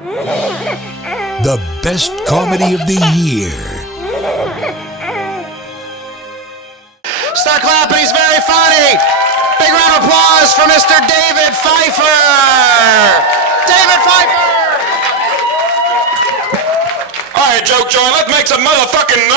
The best comedy of the year. Start clapping, he's very funny. Big round of applause for Mr. David Pfeiffer. David Pfeiffer. All right, joke joint, let's make some motherfucking noise.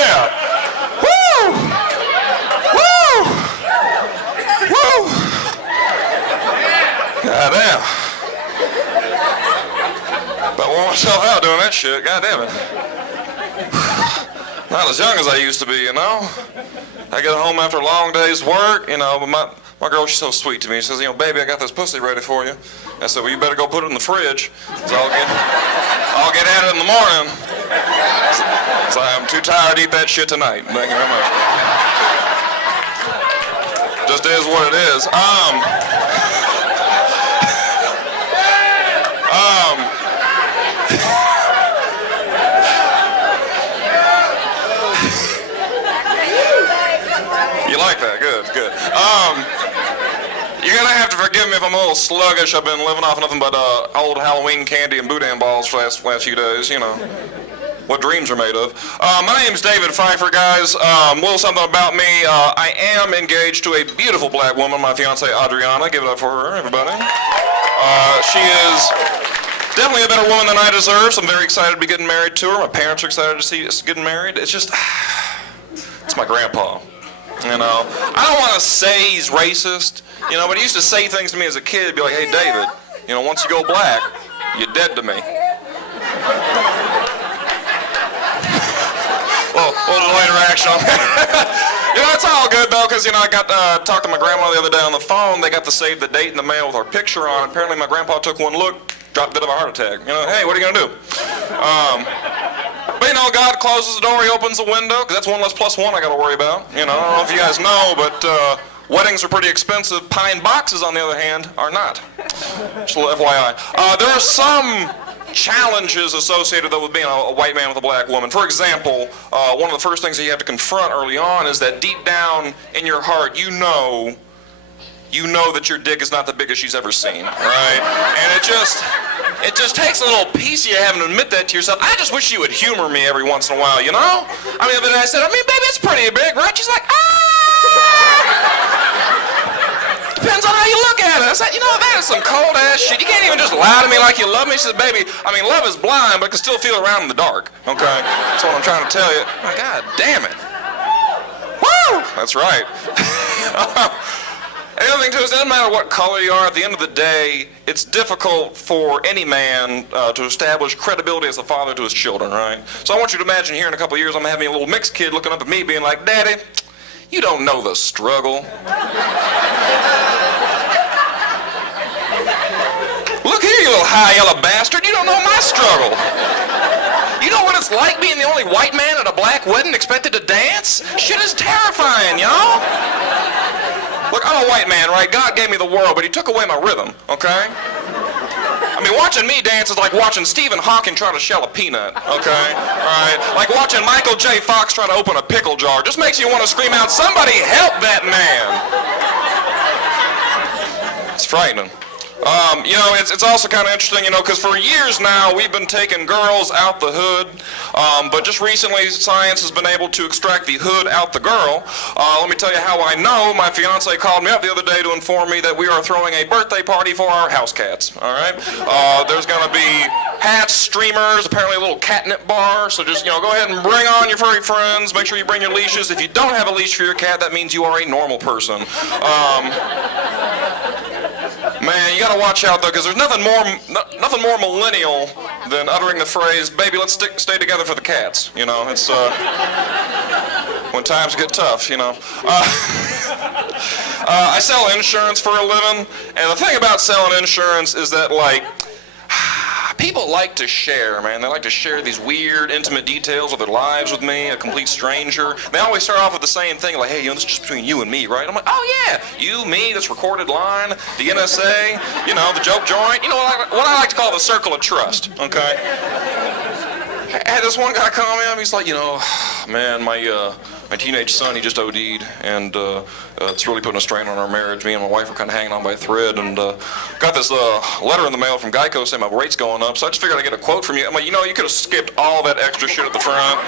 Yeah. Woo. Woo. Woo. Goddamn. About wore myself out doing that shit. Goddamn it. Not as young as I used to be, you know. I get home after a long day's work, you know, but my girl, she's so sweet to me. She says, you know, baby, I got this pussy ready for you. I said, well, you better go put it in the fridge, so I'll get at it in the morning. So I'm too tired to eat that shit tonight. Thank you very much. Just is what it is. You like that? Good, good. You're gonna have to forgive me if I'm a little sluggish. I've been living off nothing but old Halloween candy and boudin balls for the last few days, you know. What dreams are made of. My name's David Pfeiffer, guys. A little something about me. I am engaged to a beautiful black woman, my fiancée Adriana. Give it up for her, everybody. She is definitely a better woman than I deserve, so I'm very excited to be getting married to her. My parents are excited to see us getting married. It's just, it's my grandpa. You know, I don't want to say he's racist, you know, but he used to say things to me as a kid. He'd be like, hey, David, you know, once you go black, you're dead to me. Well, a little interaction on that. You know, it's all good, though, because, you know, I got talked to my grandma the other day on the phone. They got to save the date in the mail with our picture on it. Apparently, my grandpa took one look, dropped dead of a heart attack. You know, hey, what are you going to do? But, you know, God closes the door, he opens the window, because that's one less plus one I got to worry about. You know, I don't know if you guys know, but weddings are pretty expensive. Pine boxes, on the other hand, are not. Just a little FYI. There are some challenges associated, though, with being a white man with a black woman. For example, one of the first things that you have to confront early on is that deep down in your heart, you know that your dick is not the biggest she's ever seen, right? And it just takes a little piece of you having to admit that to yourself. I just wish you would humor me every once in a while, you know? I mean, but I said, baby, it's pretty big, right? She's like, depends on how you look at it. I said, you know, that is some cold ass shit. You can't even just lie to me like you love me. She said, baby, love is blind, but can still feel around in the dark, okay? That's what I'm trying to tell you. Oh, God damn it. Woo! That's right. And the other thing, too, is it doesn't matter what color you are. At the end of the day, it's difficult for any man to establish credibility as a father to his children, right? So I want you to imagine here in a couple of years, I'm having a little mixed kid looking up at me being like, Daddy, you don't know the struggle. Look here, you little high yellow bastard. You don't know my struggle. You know what it's like being the only white man at a black wedding expected to dance? Shit is terrifying, y'all. Look, I'm a white man, right? God gave me the world, but he took away my rhythm, okay? I mean, watching me dance is like watching Stephen Hawking try to shell a peanut, okay? All right? Like watching Michael J. Fox try to open a pickle jar. Just makes you want to scream out, somebody help that man. It's frightening. You know, it's also kind of interesting, you know, because for years now we've been taking girls out the hood, but just recently science has been able to extract the hood out the girl. Let me tell you how I know. My fiance called me up the other day to inform me that we are throwing a birthday party for our house cats, all right? There's going to be hats, streamers, apparently a little catnip bar, so just, you know, go ahead and bring on your furry friends. Make sure you bring your leashes. If you don't have a leash for your cat, that means you are a normal person. Man, you gotta watch out though, because there's nothing more millennial than uttering the phrase, "Baby, let's stay together for the cats." You know, it's when times get tough. You know, I sell insurance for a living, and the thing about selling insurance is that like people like to share, man. They like to share these weird, intimate details of their lives with me, a complete stranger. They always start off with the same thing, like, hey, you know, this is just between you and me, right? I'm like, oh, yeah, you, me, this recorded line, the NSA, you know, the joke joint. You know what I like to call the circle of trust, okay? I had this one guy come in, he's like, man, my teenage son, he just OD'd, and it's really putting a strain on our marriage. Me and my wife are kind of hanging on by a thread, and got this letter in the mail from Geico saying my rate's going up, so I just figured I'd get a quote from you. I'm like, you could have skipped all that extra shit at the front.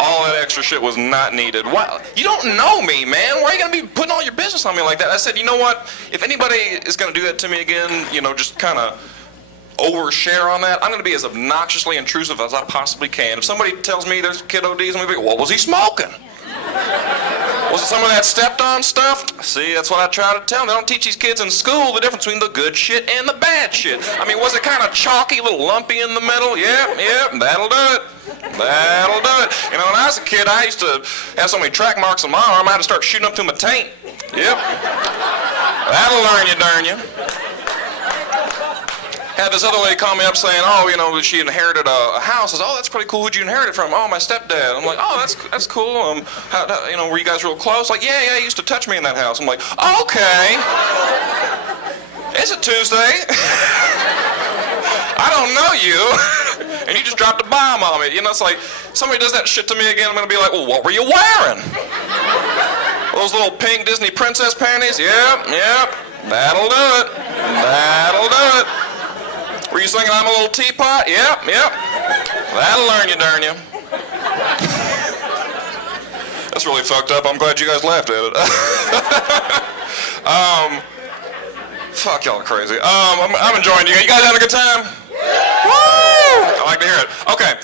All that extra shit was not needed. Why? You don't know me, man. Why are you going to be putting all your business on me like that? I said, you know what? If anybody is going to do that to me again, just kind of overshare on that, I'm going to be as obnoxiously intrusive as I possibly can. If somebody tells me there's a kid ODs, I'm going to be, what was he smoking? Was it some of that stepped-on stuff? See, that's what I try to tell them. They don't teach these kids in school the difference between the good shit and the bad shit. I mean, was it kind of chalky, a little lumpy in the middle? Yeah, that'll do it. That'll do it. When I was a kid, I used to have so many track marks on my arm, I had to start shooting up through my taint. Yep. That'll learn you, darn you. Had this other lady call me up saying, she inherited a house. I said, that's pretty cool. Who'd you inherit it from? Oh, my stepdad. I'm like, that's cool. Were you guys real close? Like, yeah, he used to touch me in that house. I'm like, okay. It's a Tuesday. I don't know you. And you just dropped a bomb on me. It's like, somebody does that shit to me again, I'm going to be like, well, what were you wearing? Those little pink Disney princess panties? Yep. That'll do it. That'll do it. Were you singing I'm a Little Teapot? Yep. That'll learn you, darn you. That's really fucked up. I'm glad you guys laughed at it. Fuck, y'all are crazy. I'm enjoying you. You guys having a good time? Yeah. Woo! I like to hear it. Okay.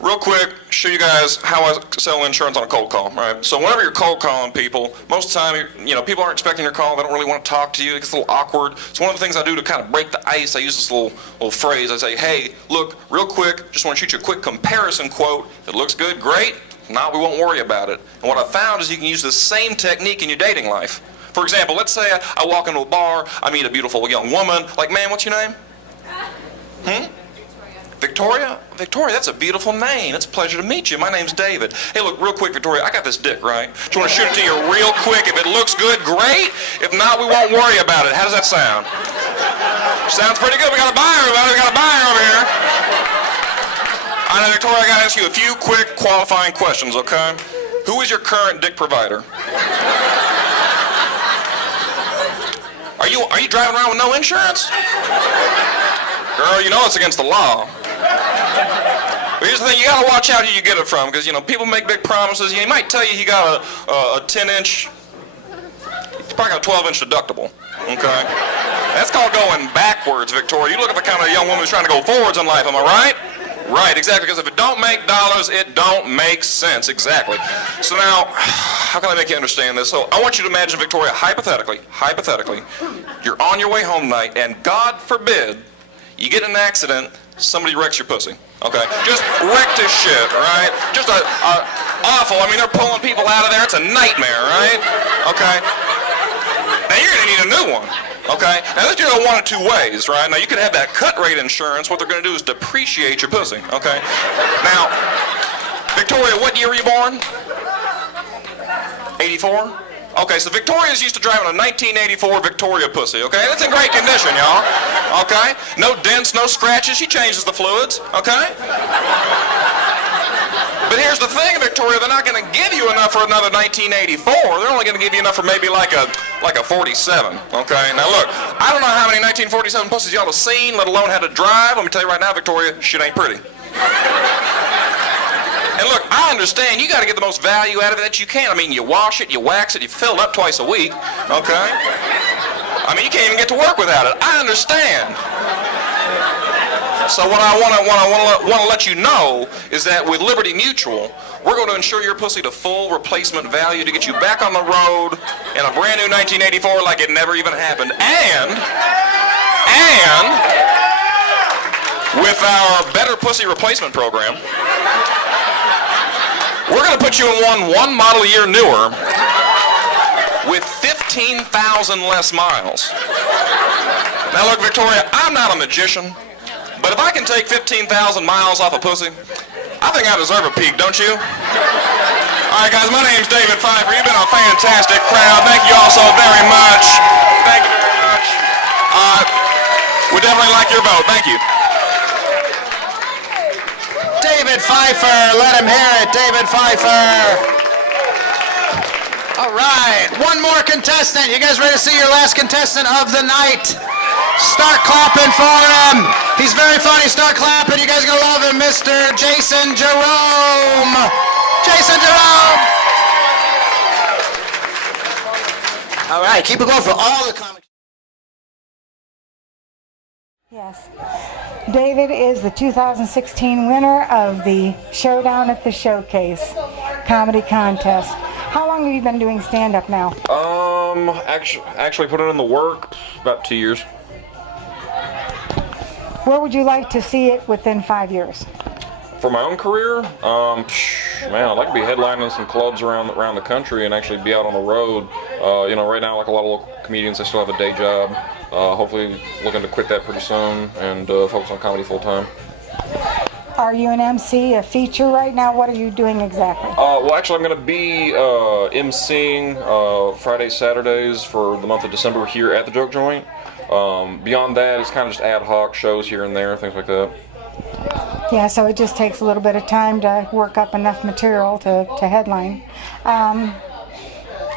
Real quick, show you guys how I sell insurance on a cold call, right? So whenever you're cold calling people, most of the time, people aren't expecting your call. They don't really want to talk to you. It gets a little awkward. So one of the things I do to kind of break the ice, I use this little phrase. I say, hey, look, real quick, just want to shoot you a quick comparison quote. If it looks good, great. If not, we won't worry about it. And what I found is you can use the same technique in your dating life. For example, let's say I walk into a bar, I meet a beautiful young woman. Like, man, what's your name? Victoria? Victoria, that's a beautiful name. It's a pleasure to meet you. My name's David. Hey, look, real quick, Victoria, I got this dick, right? Do you want to shoot it to you real quick? If it looks good, great. If not, we won't worry about it. How does that sound? Sounds pretty good. We got a buyer, everybody. We got a buyer over here. All right, Victoria, I got to ask you a few quick qualifying questions, okay? Who is your current dick provider? Are you driving around with no insurance? Girl, you know it's against the law. But here's the thing, you gotta watch out who you get it from, because people make big promises. He might tell you he got a 10-inch, he's probably got a 12-inch deductible, okay? That's called going backwards, Victoria. You look at the kind of young woman who's trying to go forwards in life, am I right? Right, exactly, because if it don't make dollars, it don't make sense, exactly. So now, how can I make you understand this? So I want you to imagine, Victoria, hypothetically, you're on your way home tonight, and God forbid, you get in an accident, somebody wrecks your pussy, okay? Just wrecked his shit, right? Just awful. I mean, they're pulling people out of there. It's a nightmare, right? Okay? Now, you're going to need a new one, okay? Now, this you go one of two ways, right? Now, you could have that cut rate insurance. What they're going to do is depreciate your pussy, okay? Now, Victoria, what year were you born? 84? Okay, so Victoria's used to driving a 1984 Victoria pussy, okay? That's in great condition, y'all, okay? No dents, no scratches. She changes the fluids, okay? But here's the thing, Victoria, they're not going to give you enough for another 1984. They're only going to give you enough for maybe like a 47, okay? Now look, I don't know how many 1947 pussies y'all have seen, let alone how to drive. Let me tell you right now, Victoria, shit ain't pretty. And look, I understand you got to get the most value out of it that you can. I mean, you wash it, you wax it, you fill it up twice a week, okay? I mean, you can't even get to work without it. I understand. So what I want to let you know is that with Liberty Mutual, we're going to insure your pussy to full replacement value to get you back on the road in a brand new 1984 like it never even happened. And with our Better Pussy Replacement Program, we're going to put you in one model year newer with 15,000 less miles. Now look, Victoria, I'm not a magician, but if I can take 15,000 miles off a pussy, I think I deserve a peek, don't you? All right, guys, my name's David Pfeiffer. You've been a fantastic crowd. Thank you all so very much. Thank you very much. We definitely like your vote. Thank you. David Pfeiffer. Let him hear it, David Pfeiffer. All right, one more contestant. You guys ready to see your last contestant of the night? Start clapping for him. He's very funny. Start clapping. You guys are going to love him, Mr. Jason Jerome. Jason Jerome. All right, keep it going for all the comics. Yes. David is the 2016 winner of the Showdown at the Showcase comedy contest. How long have you been doing stand-up now? Actually put it in the work about 2 years. Where would you like to see it within 5 years? For my own career, man, I'd like to be headlining some clubs around the country and actually be out on the road. Right now, like a lot of local comedians, I still have a day job. Hopefully looking to quit that pretty soon and focus on comedy full time. Are you an MC, a feature right now? What are you doing exactly? Well, actually, I'm going to be emceeing Fridays, Saturdays for the month of December here at the Joke Joint. Beyond that, it's kind of just ad hoc shows here and there, things like that. Yeah, so it just takes a little bit of time to work up enough material to headline.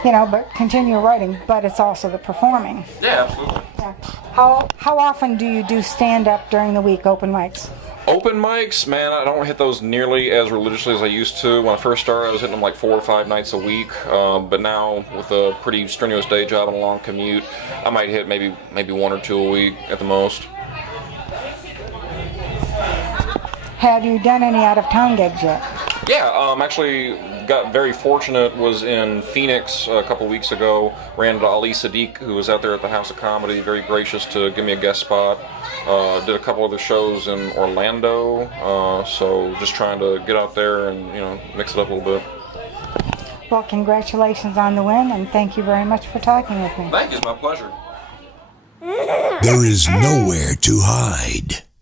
But continue writing, but it's also the performing. Yeah, absolutely. Yeah. How often do you do stand-up during the week, open mics? Open mics, man, I don't hit those nearly as religiously as I used to. When I first started, I was hitting them like 4 or 5 nights a week. But now, with a pretty strenuous day job and a long commute, I might hit maybe 1 or 2 a week at the most. Have you done any out-of-town gigs yet? Yeah, actually got very fortunate, was in Phoenix a couple weeks ago, ran into Ali Sadiq, who was out there at the House of Comedy, very gracious to give me a guest spot. Did a couple other shows in Orlando, so just trying to get out there and, mix it up a little bit. Well, congratulations on the win, and thank you very much for talking with me. Thank you, it's my pleasure. There is nowhere to hide.